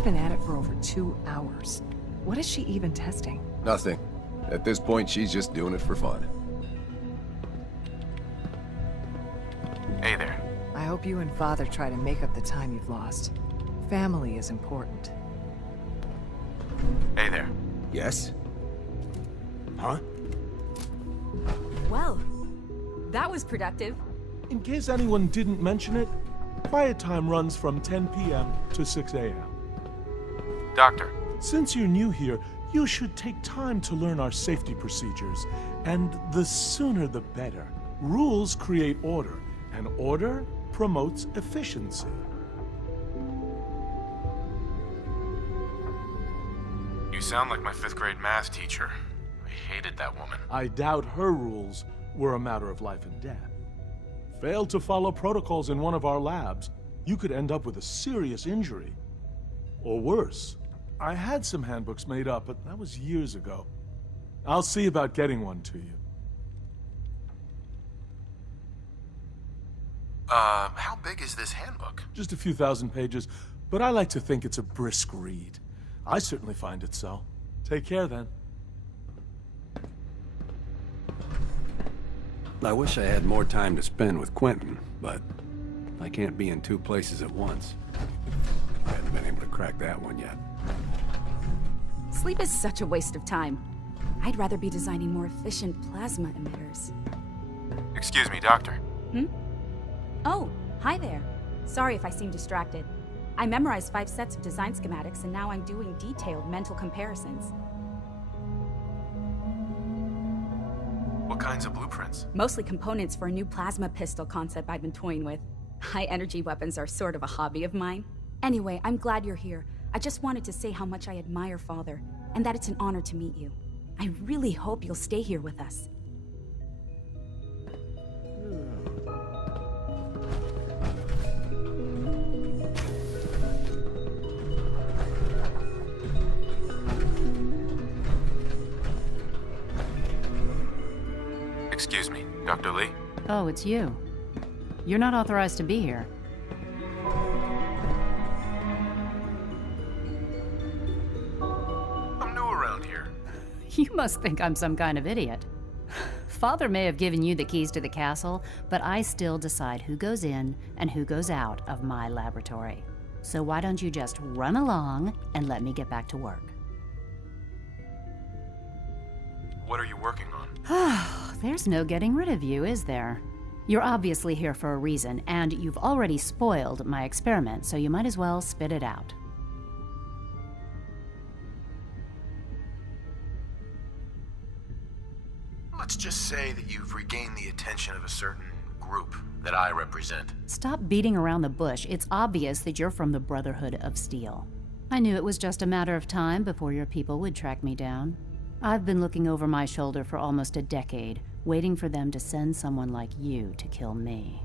She's been at it for over 2 hours. What is she even testing? Nothing. At this point, she's just doing it for fun. Hey there. I hope you and Father try to make up the time you've lost. Family is important. Hey there. Yes? Huh? Well, that was productive. In case anyone didn't mention it, quiet time runs from 10 p.m. to 6 a.m. Doctor. Since you're new here, you should take time to learn our safety procedures. And the sooner the better. Rules create order, and order promotes efficiency. You sound like my 5th grade math teacher. I hated that woman. I doubt her rules were a matter of life and death. Fail to follow protocols in one of our labs, you could end up with a serious injury. Or worse. I had some handbooks made up, but that was years ago. I'll see about getting one to you. How big is this handbook? Just a few thousand pages, but I like to think it's a brisk read. I certainly find it so. Take care, then. I wish I had more time to spend with Quentin, but I can't be in 2 places at once. I haven't been able to crack that one yet. Sleep is such a waste of time. I'd rather be designing more efficient plasma emitters. Excuse me, Doctor. Oh, hi there. Sorry if I seem distracted. I memorized 5 sets of design schematics and now I'm doing detailed mental comparisons. What kinds of blueprints? Mostly components for a new plasma pistol concept I've been toying with. High-energy weapons are sort of a hobby of mine. Anyway, I'm glad you're here. I just wanted to say how much I admire Father, and that it's an honor to meet you. I really hope you'll stay here with us. Excuse me, Dr. Lee? Oh, it's you. You're not authorized to be here. I'm new around here. You must think I'm some kind of idiot. Father may have given you the keys to the castle, but I still decide who goes in and who goes out of my laboratory. So why don't you just run along and let me get back to work? What are you working on? There's no getting rid of you, is there? You're obviously here for a reason, and you've already spoiled my experiment, so you might as well spit it out. Let's just say that you've regained the attention of a certain group that I represent. Stop beating around the bush. It's obvious that you're from the Brotherhood of Steel. I knew it was just a matter of time before your people would track me down. I've been looking over my shoulder for almost a decade, waiting for them to send someone like you to kill me.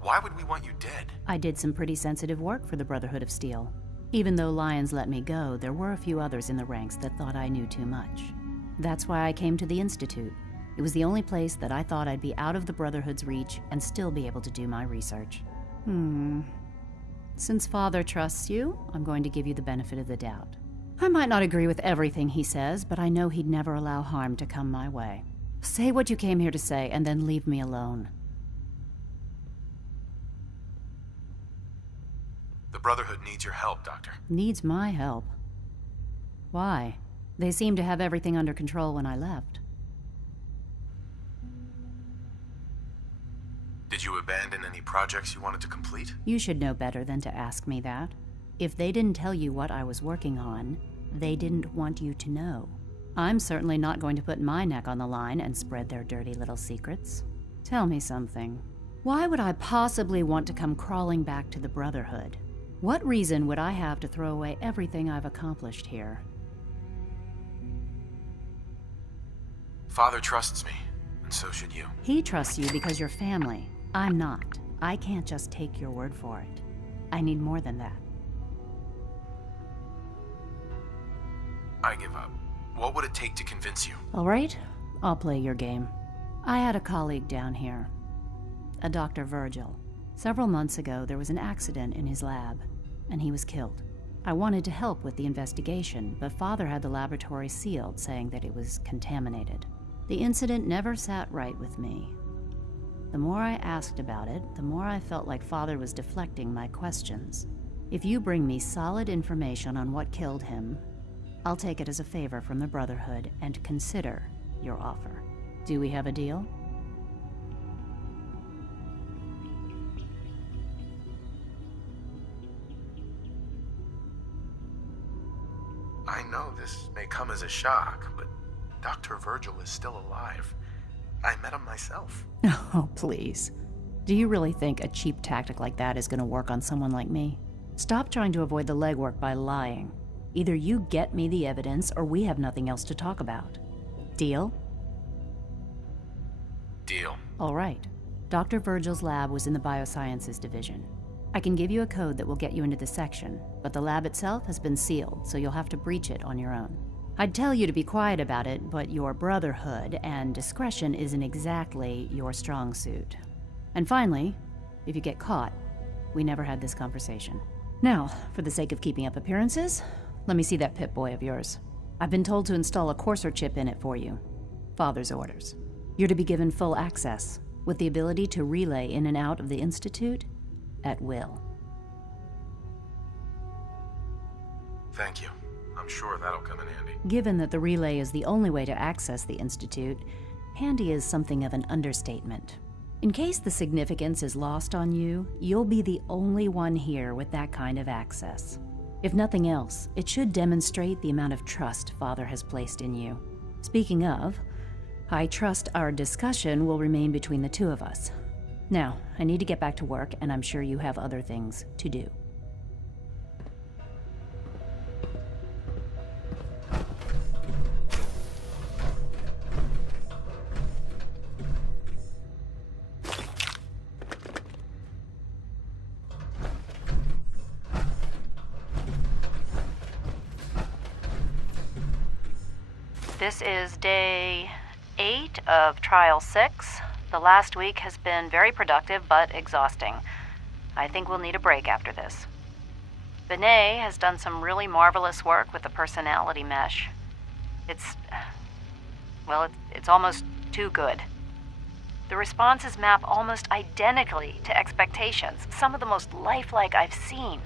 Why would we want you dead? I did some pretty sensitive work for the Brotherhood of Steel. Even though Lyons let me go, there were a few others in the ranks that thought I knew too much. That's why I came to the Institute. It was the only place that I thought I'd be out of the Brotherhood's reach and still be able to do my research. Since Father trusts you, I'm going to give you the benefit of the doubt. I might not agree with everything he says, but I know he'd never allow harm to come my way. Say what you came here to say, and then leave me alone. The Brotherhood needs your help, Doctor. Needs my help? Why? They seemed to have everything under control when I left. Did you abandon any projects you wanted to complete? You should know better than to ask me that. If they didn't tell you what I was working on, they didn't want you to know. I'm certainly not going to put my neck on the line and spread their dirty little secrets. Tell me something. Why would I possibly want to come crawling back to the Brotherhood? What reason would I have to throw away everything I've accomplished here? Father trusts me, and so should you. He trusts you because you're family. I'm not. I can't just take your word for it. I need more than that. I give up. What would it take to convince you? All right, I'll play your game. I had a colleague down here. a Dr. Virgil. Several months ago, there was an accident in his lab, and he was killed. I wanted to help with the investigation, but Father had the laboratory sealed, saying that it was contaminated. The incident never sat right with me. The more I asked about it, the more I felt like Father was deflecting my questions. If you bring me solid information on what killed him, I'll take it as a favor from the Brotherhood and consider your offer. Do we have a deal? I know this may come as a shock, but Dr. Virgil is still alive. I met him myself. Oh, please. Do you really think a cheap tactic like that is going to work on someone like me? Stop trying to avoid the legwork by lying. Either you get me the evidence, or we have nothing else to talk about. Deal? Deal. All right. Dr. Virgil's lab was in the Biosciences Division. I can give you a code that will get you into the section, but the lab itself has been sealed, so you'll have to breach it on your own. I'd tell you to be quiet about it, but your Brotherhood and discretion isn't exactly your strong suit. And finally, if you get caught, we never had this conversation. Now, for the sake of keeping up appearances, let me see that Pip-Boy of yours. I've been told to install a courser chip in it for you. Father's orders. You're to be given full access, with the ability to relay in and out of the Institute at will. Thank you. I'm sure that'll come in handy. Given that the relay is the only way to access the Institute, handy is something of an understatement. In case the significance is lost on you, you'll be the only one here with that kind of access. If nothing else, it should demonstrate the amount of trust Father has placed in you. Speaking of, I trust our discussion will remain between the two of us. Now, I need to get back to work, and I'm sure you have other things to do. This is day 8 of Trial 6. The last week has been very productive but exhausting. I think we'll need a break after this. Benet has done some really marvelous work with the personality mesh. It's almost too good. The responses map almost identically to expectations, some of the most lifelike I've seen.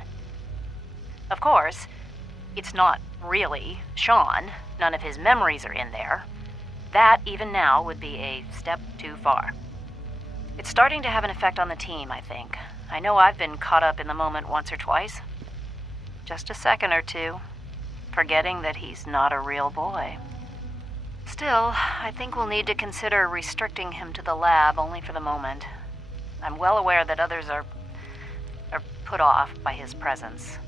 Of course, it's not really Sean. None of his memories are in there. That, even now, would be a step too far. It's starting to have an effect on the team, I think. I know I've been caught up in the moment once or twice. Just a second or two, forgetting that he's not a real boy. Still, I think we'll need to consider restricting him to the lab only for the moment. I'm well aware that others are put off by his presence.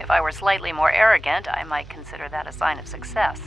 If I were slightly more arrogant, I might consider that a sign of success.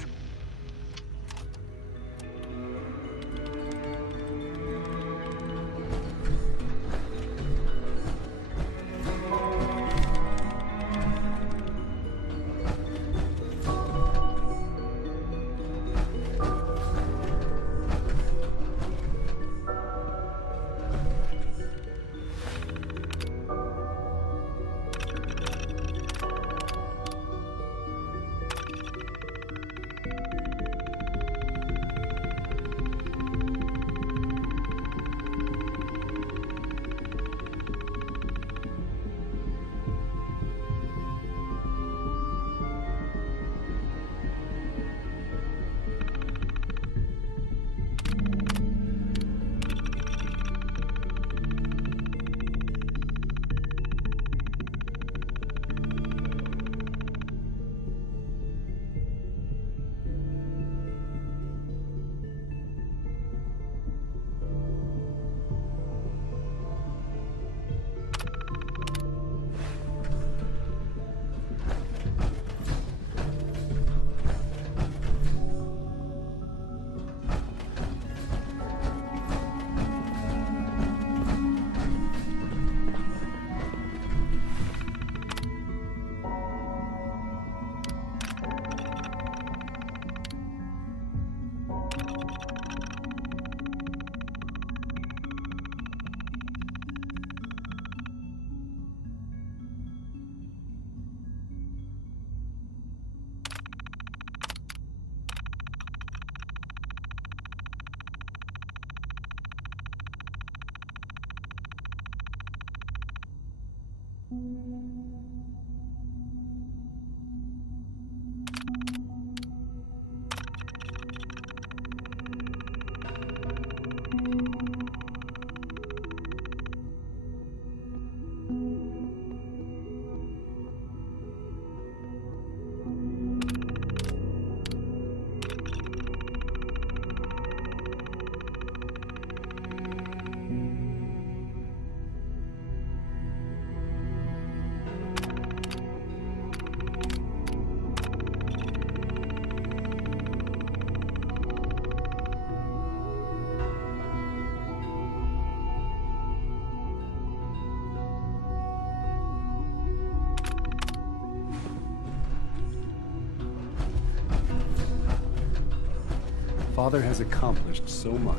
Father has accomplished so much.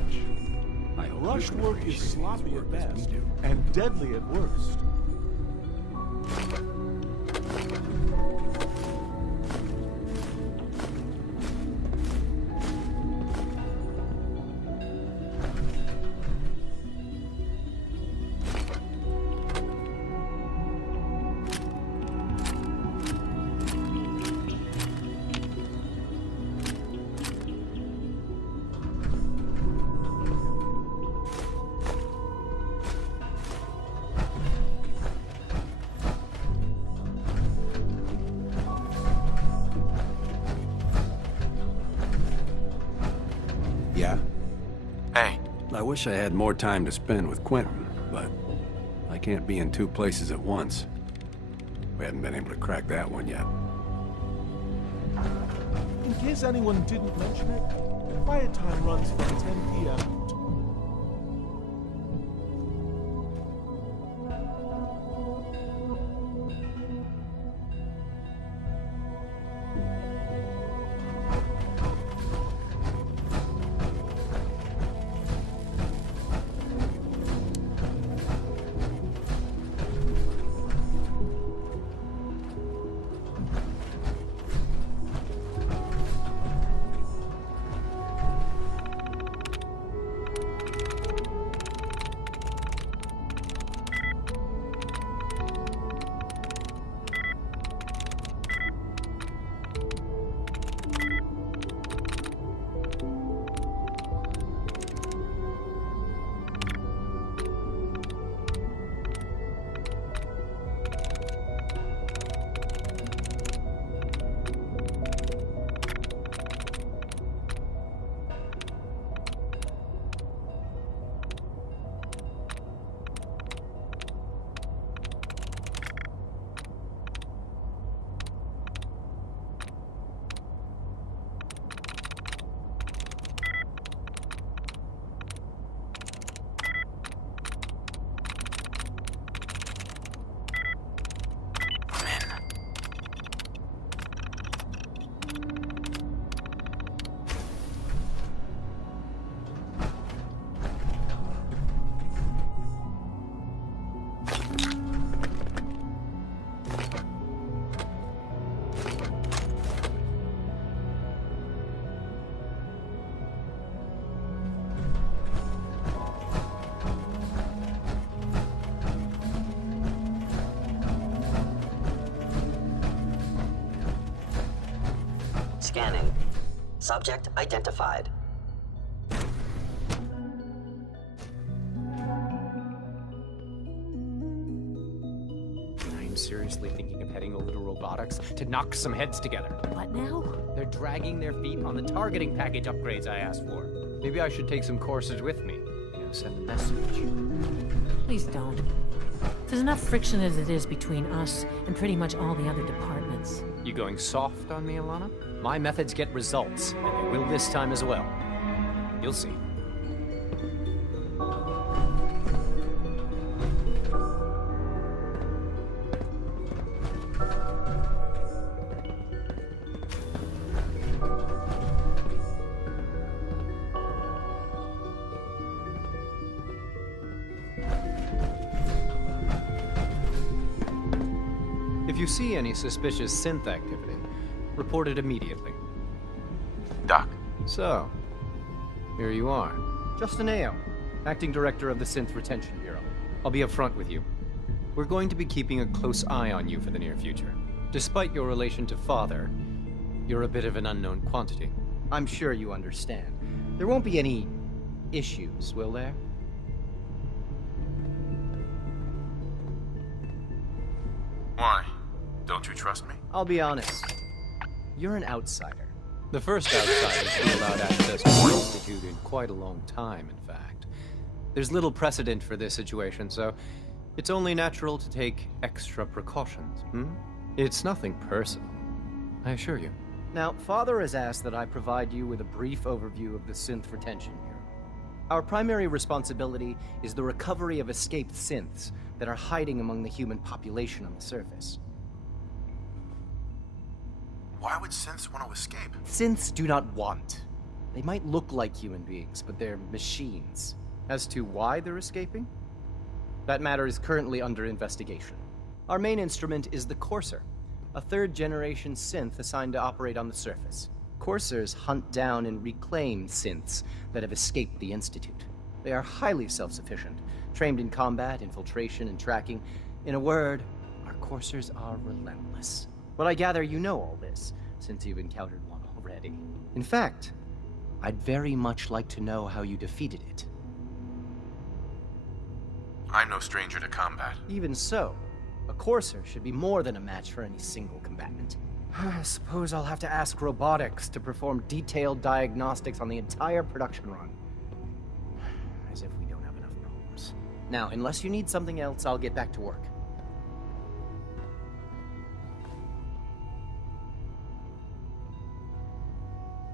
I hope Rushed you can work is appreciate his sloppy work at as we best, do. and deadly at worst. Yeah? Hey, I wish I had more time to spend with Quentin, but I can't be in two places at once. We haven't been able to crack that one yet. In case anyone didn't mention it, quiet time runs from 10 p.m. Scanning. Subject identified. I'm seriously thinking of heading over to robotics to knock some heads together. What now? They're dragging their feet on the targeting package upgrades I asked for. Maybe I should take some courses with me. Send a message. Please don't. There's enough friction as it is between us and pretty much all the other departments. You going soft on me, Alana? My methods get results, and they will this time as well. You'll see. If you see any suspicious synth activity, report it immediately. Doc. So, here you are. Justin Ayo, Acting Director of the Synth Retention Bureau. I'll be up front with you. We're going to be keeping a close eye on you for the near future. Despite your relation to Father, you're a bit of an unknown quantity. I'm sure you understand. There won't be any issues, will there? Why? Don't you trust me? I'll be honest. You're an outsider. The first outsider to be allowed access to the Institute in quite a long time, in fact. There's little precedent for this situation, so it's only natural to take extra precautions, It's nothing personal, I assure you. Now, Father has asked that I provide you with a brief overview of the Synth Retention Bureau. Our primary responsibility is the recovery of escaped synths that are hiding among the human population on the surface. Why would synths want to escape? Synths do not want. They might look like human beings, but they're machines. As to why they're escaping? That matter is currently under investigation. Our main instrument is the Courser, a third-generation synth assigned to operate on the surface. Coursers hunt down and reclaim synths that have escaped the Institute. They are highly self-sufficient, trained in combat, infiltration, and tracking. In a word, our Coursers are relentless. But I gather you know all this, since you've encountered one already. In fact, I'd very much like to know how you defeated it. I'm no stranger to combat. Even so, a Courser should be more than a match for any single combatant. I suppose I'll have to ask robotics to perform detailed diagnostics on the entire production run. As if we don't have enough problems. Now, unless you need something else, I'll get back to work.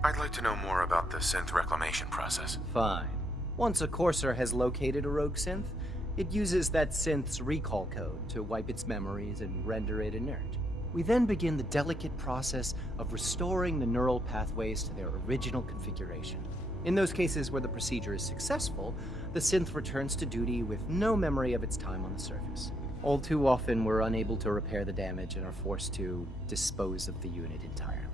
I'd like to know more about the synth reclamation process. Fine. Once a Courser has located a rogue synth, it uses that synth's recall code to wipe its memories and render it inert. We then begin the delicate process of restoring the neural pathways to their original configuration. In those cases where the procedure is successful, the synth returns to duty with no memory of its time on the surface. All too often, we're unable to repair the damage and are forced to dispose of the unit entirely.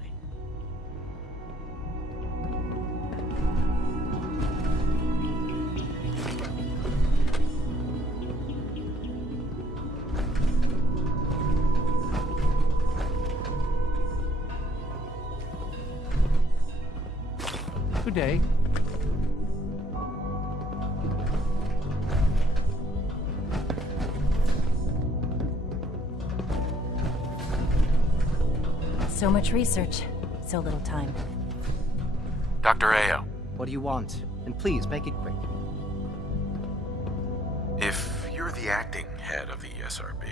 Good day. So much research, so little time. Dr. Ayo. What do you want? And please, make it quick. If you're the acting head of the SRB,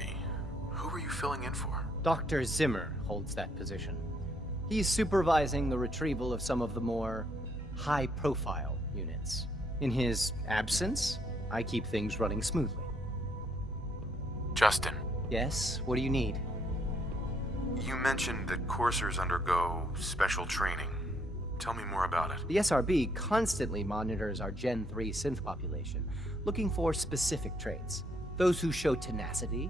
who are you filling in for? Dr. Zimmer holds that position. He's supervising the retrieval of some of the more high-profile units. In his absence, I keep things running smoothly. Justin. Yes? What do you need? You mentioned that coursers undergo special training. Tell me more about it. The SRB constantly monitors our Gen 3 synth population, looking for specific traits. Those who show tenacity,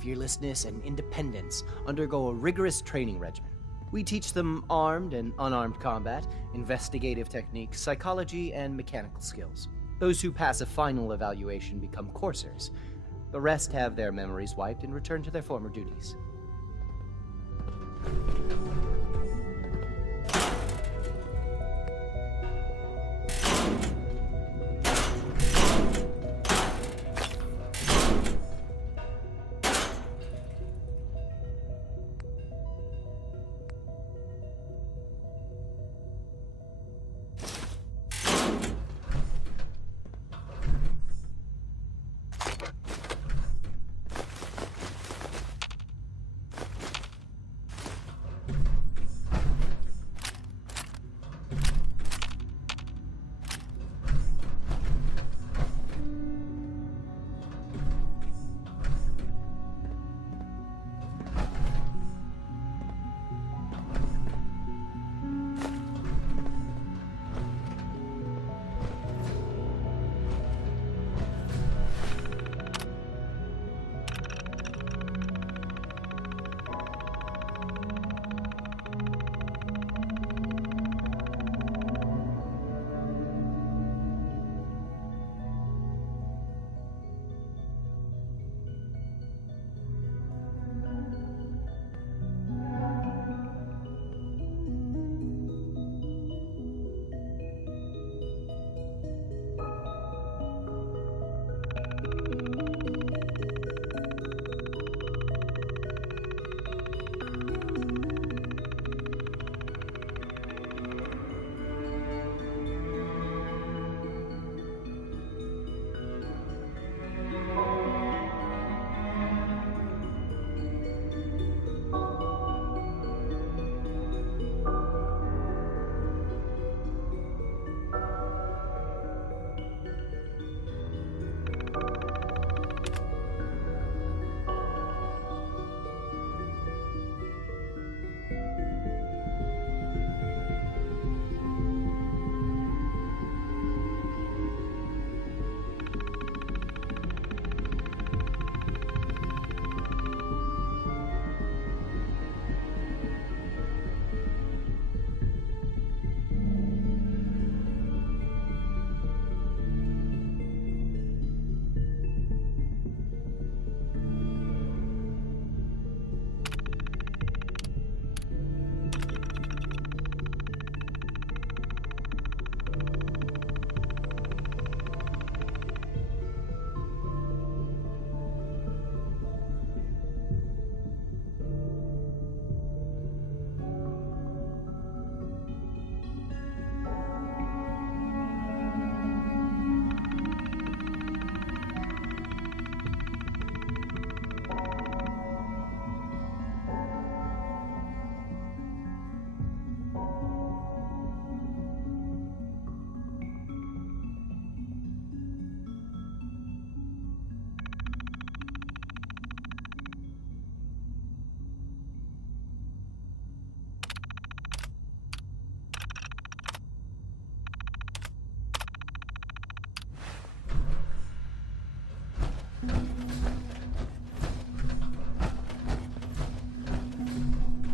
fearlessness, and independence undergo a rigorous training regimen. We teach them armed and unarmed combat, investigative techniques, psychology, and mechanical skills. Those who pass a final evaluation become coursers. The rest have their memories wiped and return to their former duties.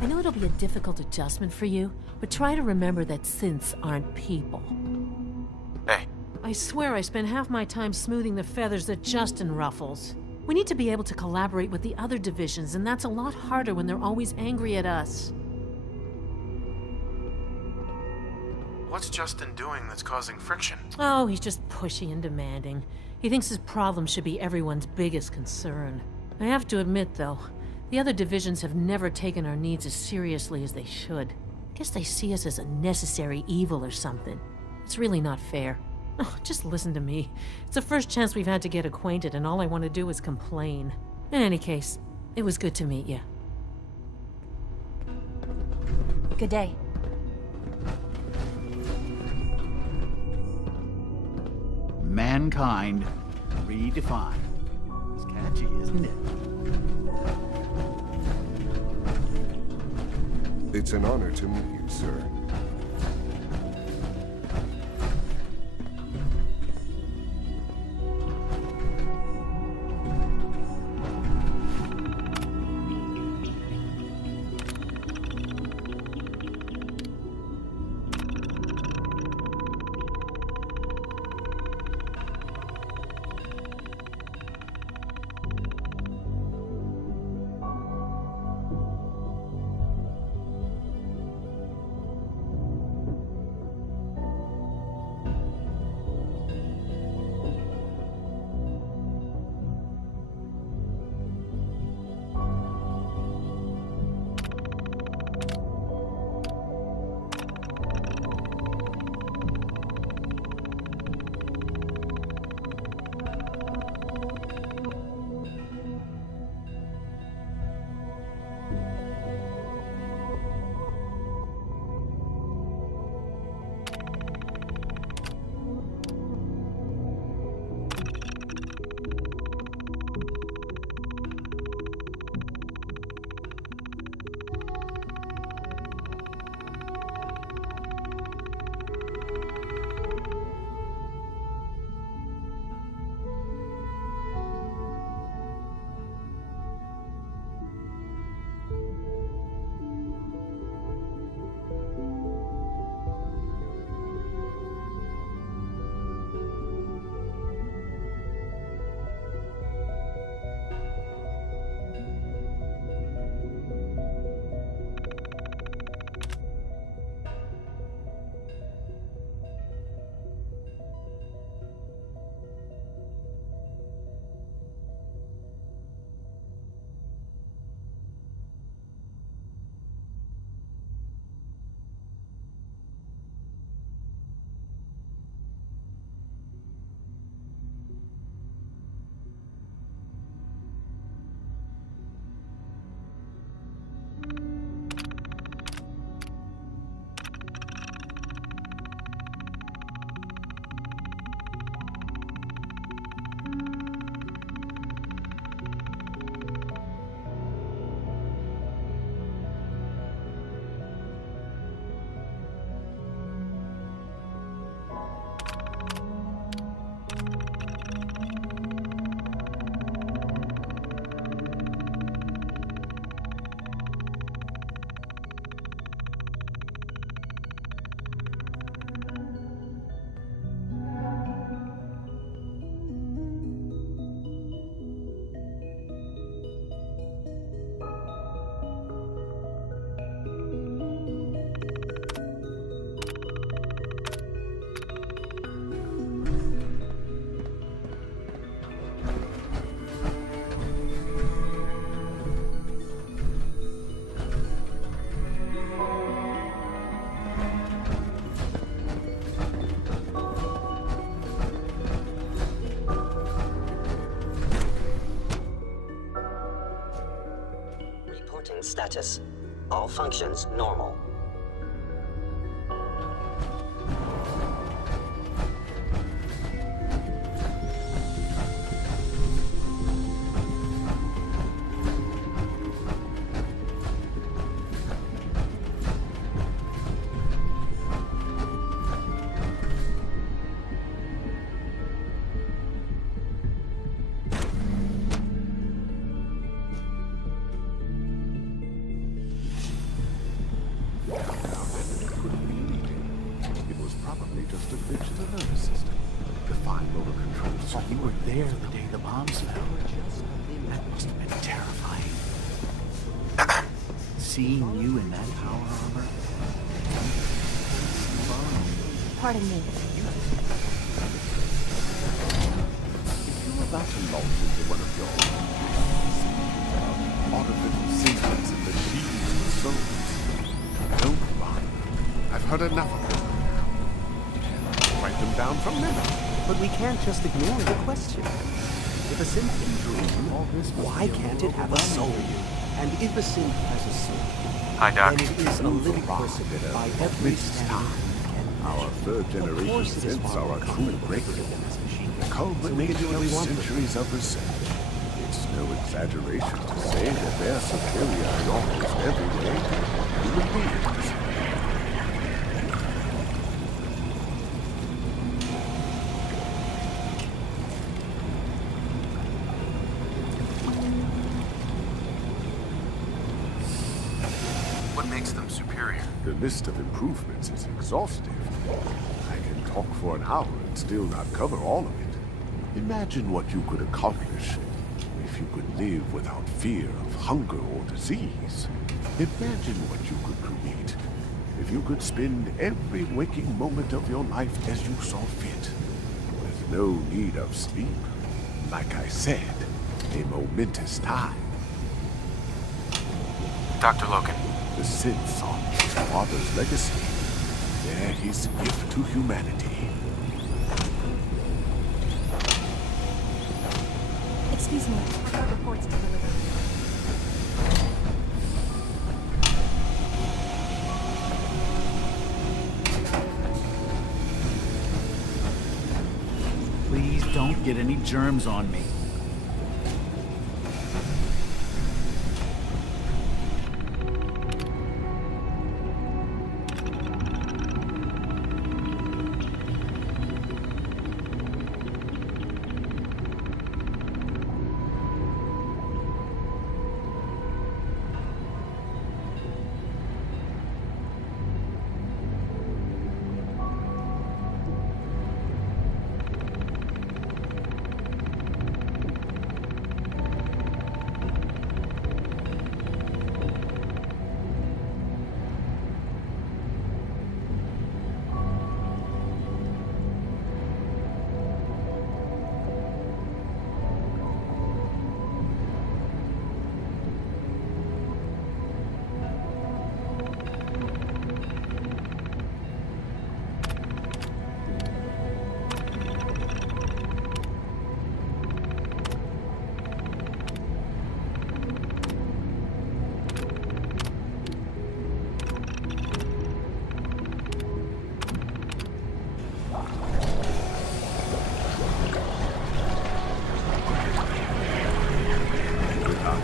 I know it'll be a difficult adjustment for you, but try to remember that synths aren't people. Hey. I swear I spend half my time smoothing the feathers that Justin ruffles. We need to be able to collaborate with the other divisions, and that's a lot harder when they're always angry at us. What's Justin doing that's causing friction? Oh, he's just pushy and demanding. He thinks his problem should be everyone's biggest concern. I have to admit, though, the other divisions have never taken our needs as seriously as they should. Guess they see us as a necessary evil or something. It's really not fair. Oh, just listen to me. It's the first chance we've had to get acquainted, and all I want to do is complain. In any case, it was good to meet you. Good day. Mankind redefined. It's catchy, isn't it? It's an honor to meet you, sir. Status. All functions normal. there the day the bombs fell. That must have been terrifying. Seeing you in that power armor. Pardon me. If you're about to launch into one of your artificial systems and machines with souls, don't run. I've heard enough of them. Write them down from memory. But we can't just ignore the question. If a synth can dream, why can't it have a soul? And if a synth has a soul, Hi, Doc. then it is a living person by every standard. Our third generation synths are a true breakthrough. The culmination of centuries of research. It's no exaggeration to say that they're superior in almost every way to human beings. What makes them superior? The list of improvements is exhaustive. I can talk for an hour and still not cover all of it. Imagine what you could accomplish if you could live without fear of hunger or disease. Imagine what you could create if you could spend every waking moment of your life as you saw fit, with no need of sleep. Like I said, a momentous time. Dr. Logan. The synths are his father's legacy. They're his gift to humanity. Excuse me. I've got reports to deliver. Please don't get any germs on me.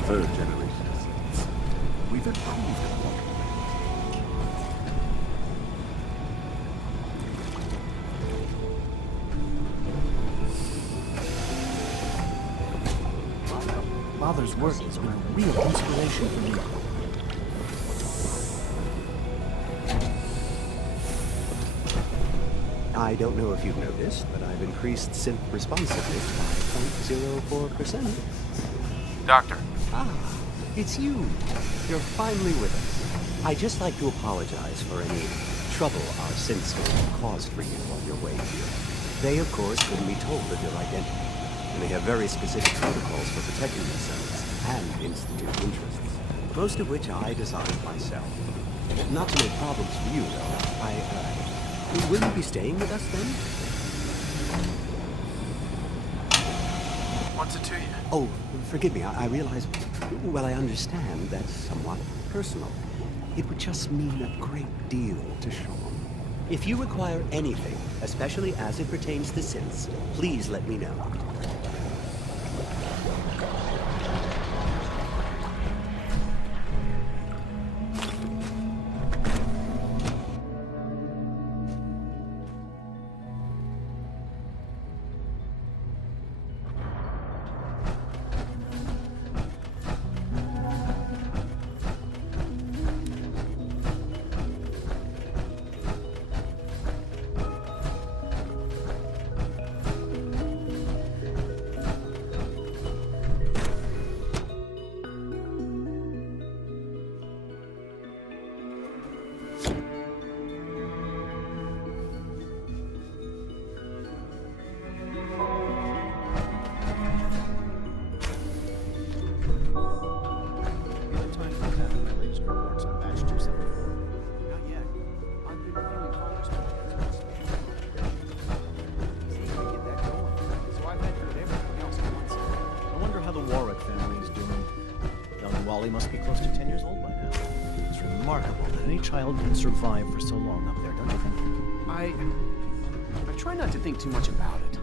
Third generation synths. We've improved upon Father's work has been a real inspiration for me. I don't know if you've noticed, but I've increased synth responsiveness by 0.04%. Doctor. Ah, it's you. You're finally with us. I'd just like to apologize for any trouble our synths may have caused for you on your way here. They, of course, couldn't be told of your identity, and they have very specific protocols for protecting themselves and institute interests, most of which I designed myself. Not to make problems for you, though. Will you be staying with us then? What's it to you? Oh, forgive me. I realize... Well, I understand that's somewhat personal. It would just mean a great deal to Sean. If you require anything, especially as it pertains to synths, please let me know. Wally must be close to 10 years old by now. It's remarkable that any child can survive for so long up there, don't you think? I try not to think too much about it.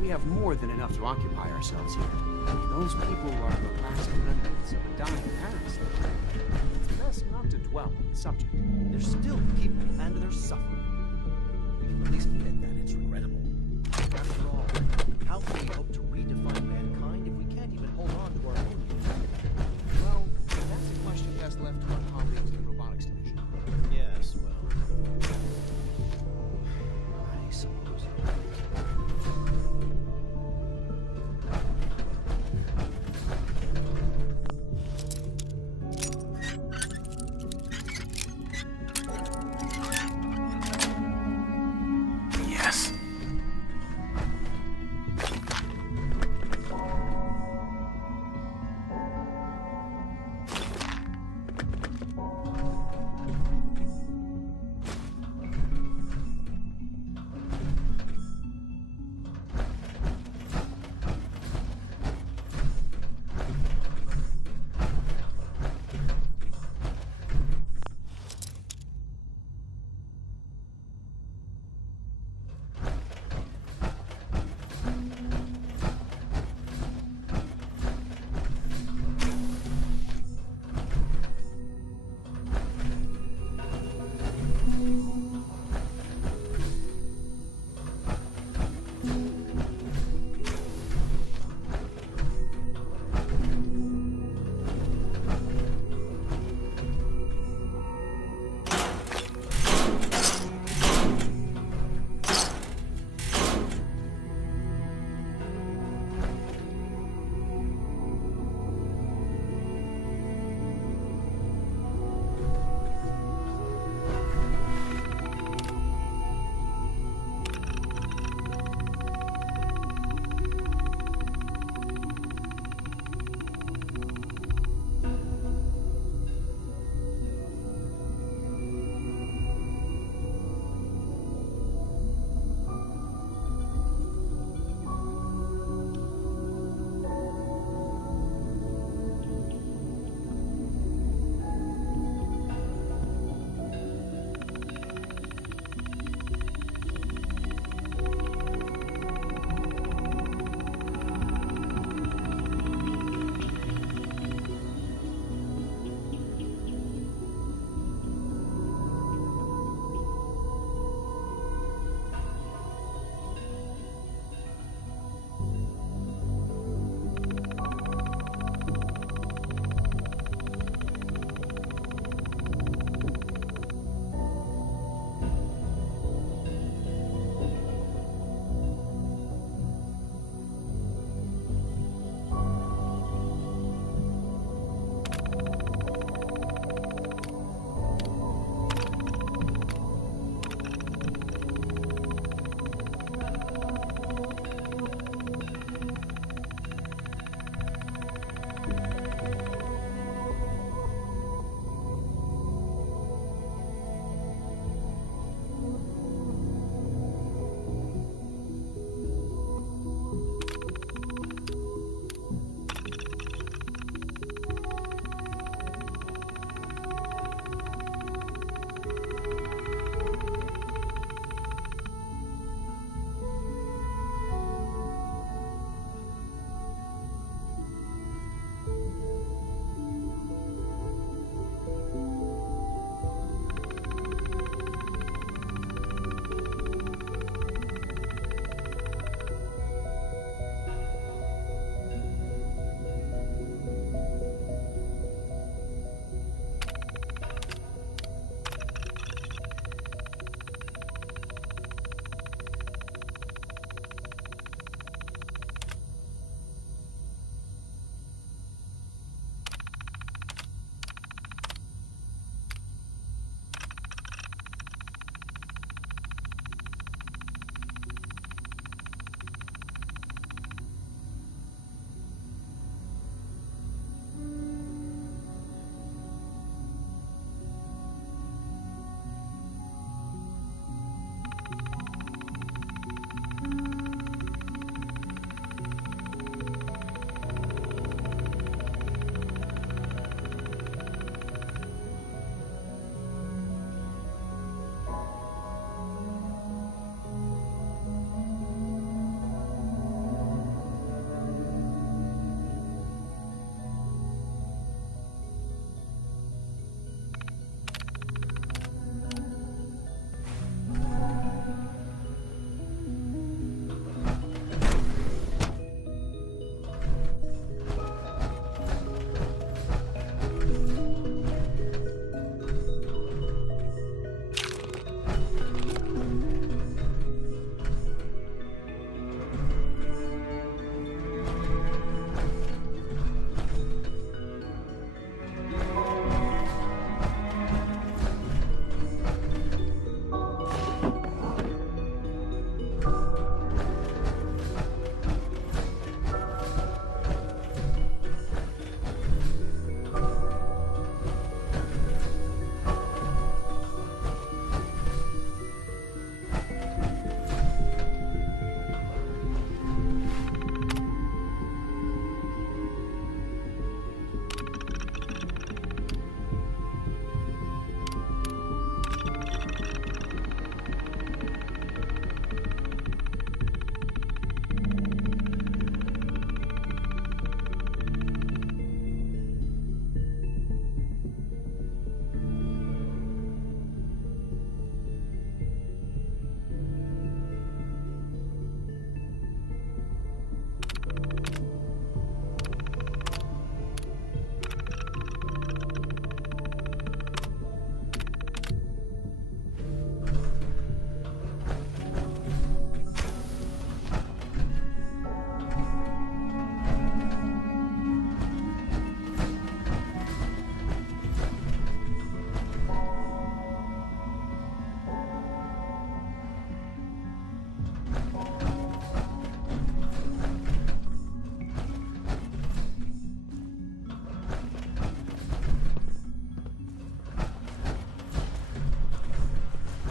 We have more than enough to occupy ourselves here. Those people are the last remnants of a dying parasite. It's best not to dwell on the subject. They're still people, and they're suffering. We can at least admit that it's regrettable. After all, how can we hope to redefine mankind if we can't even hold on to our own humanity? Well, that's a question best left to our colleagues in the robotics division. Yes, well... I suppose you're right.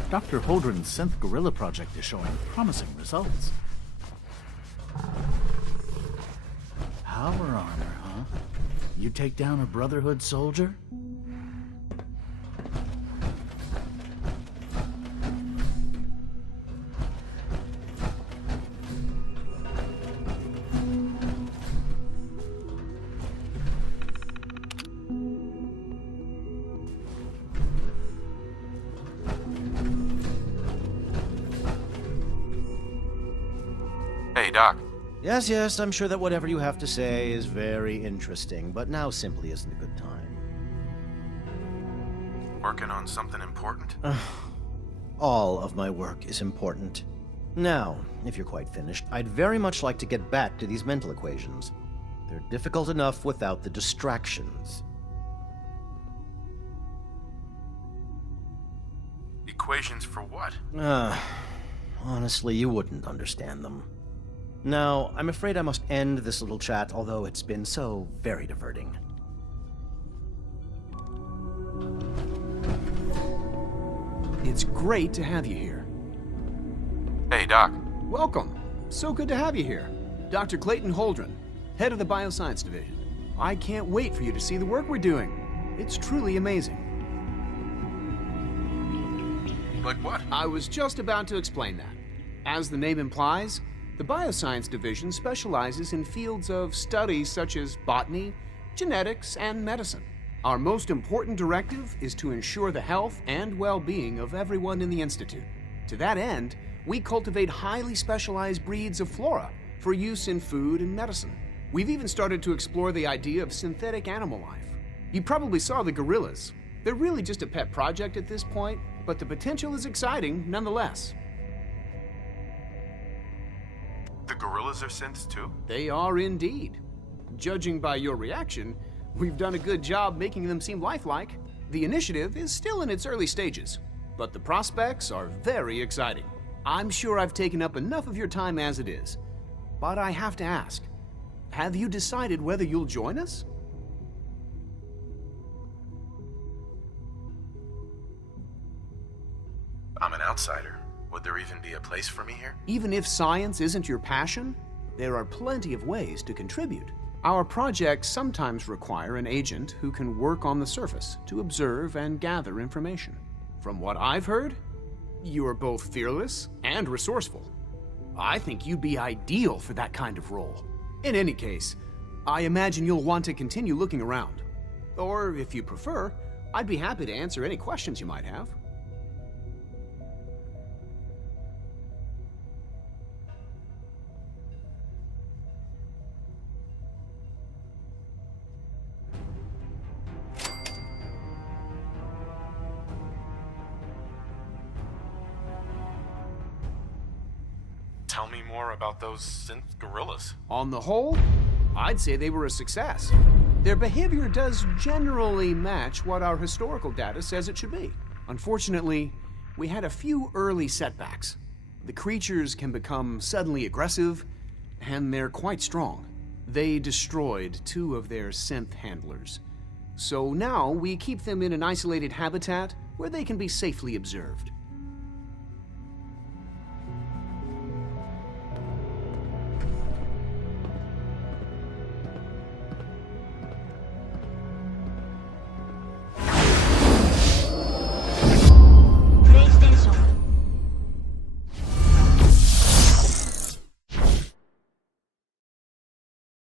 Dr. Holdren's synth gorilla project is showing promising results. Power armor, huh? You take down a Brotherhood soldier? Hey, Doc. Yes, I'm sure that whatever you have to say is very interesting, but now simply isn't a good time. Working on something important? All of my work is important. Now, if you're quite finished, I'd very much like to get back to these mental equations. They're difficult enough without the distractions. Equations for what? Honestly, you wouldn't understand them. Now, I'm afraid I must end this little chat, although it's been so very diverting. It's great to have you here. Hey, Doc. Welcome. So good to have you here. Dr. Clayton Holdren, head of the Bioscience Division. I can't wait for you to see the work we're doing. It's truly amazing. Like what? I was just about to explain that. As the name implies, the Bioscience Division specializes in fields of study such as botany, genetics, and medicine. Our most important directive is to ensure the health and well-being of everyone in the Institute. To that end, we cultivate highly specialized breeds of flora for use in food and medicine. We've even started to explore the idea of synthetic animal life. You probably saw the gorillas. They're really just a pet project at this point, but the potential is exciting nonetheless. The gorillas are synths too? They are indeed. Judging by your reaction, we've done a good job making them seem lifelike. The initiative is still in its early stages, but the prospects are very exciting. I'm sure I've taken up enough of your time as it is, but I have to ask, have you decided whether you'll join us? I'm an outsider. Would there even be a place for me here? Even if science isn't your passion, there are plenty of ways to contribute. Our projects sometimes require an agent who can work on the surface to observe and gather information. From what I've heard, you are both fearless and resourceful. I think you'd be ideal for that kind of role. In any case, I imagine you'll want to continue looking around. Or, if you prefer, I'd be happy to answer any questions you might have. Tell me more about those synth gorillas. On the whole, I'd say they were a success. Their behavior does generally match what our historical data says it should be. Unfortunately, we had a few early setbacks. The creatures can become suddenly aggressive, and they're quite strong. They destroyed 2 of their synth handlers. So now we keep them in an isolated habitat where they can be safely observed.